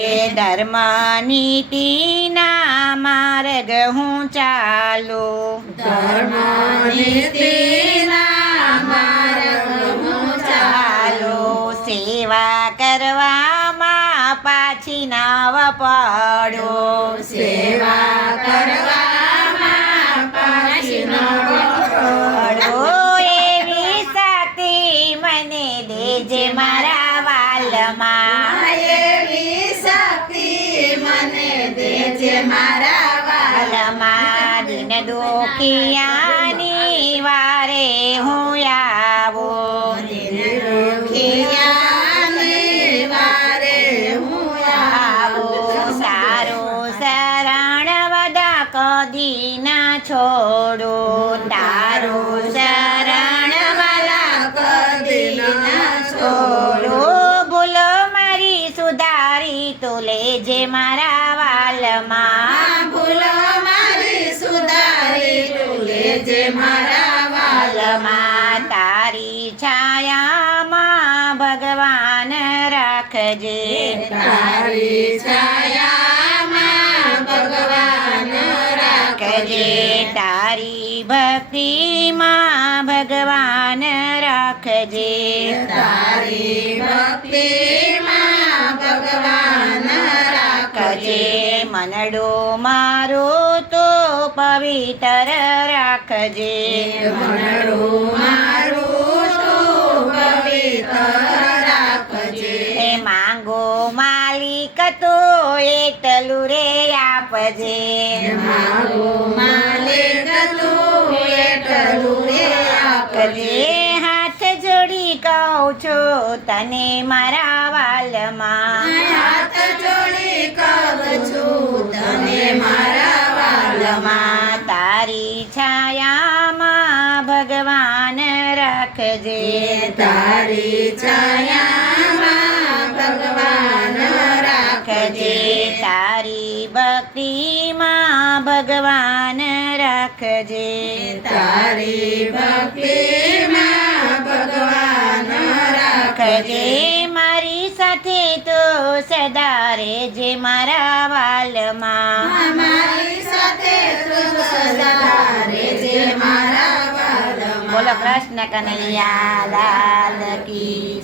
ધર્મ નીતિના માર્ગ હું ચાલું ધર્મ નીતિના માર્ગ હું ચાલું સેવા કરવામાં પાછી નવ પડું સેવા કરવામાં પાછી ન પડો એવી શક્તિ મને દેજે મારા વાલમાં એવી શક્તિ મને દેજે મારા વાલમાં દિન દુખિયાની વારે હું આવું દુખિયાની વારે હું આવું સારું શરણ વદા કદી ના છોડું તારું શરણ વાલા કદી ના છોડો ભૂલો મારી સુધારી તો લેજે મારા વાલમાં ભૂલો મારી સુધારી તું લેજે મારા વાલમાં તારી છાયામાં ભગવાન રાખજે તારી છાયામાં ભગવાન રાખજે તારી ભક્તિમાં ભગવાન રાખજે તારી ભક્તિમાં ભગવાન રાખજે મનડો મારો તો પવિત્ર રાખજે મનડું મારું તું પવિત્ર રાખજે માંગો માલિક તો એટલું રે આપજે મારું માલિક તું એટલું રે આપજે હાથ જોડી કહું છું તને મારા વાલમાં હાથ જોડી કહું છું તને મારા વાલમાં તારી છાયામાં ભગવાન રાખજે તારી છાયામાં ભગવાન રાખજે તારી ભક્તિમાં ભગવાન રાખજે તારી ભક્તિમાં ભગવાન રાખજે મારી સાથે તો સદા રહેજે મારા વાલમાં મારી સાથે તું સદા રહેજે મારા વાલમાં બોલો કૃષ્ણ કનૈયા લાલ કી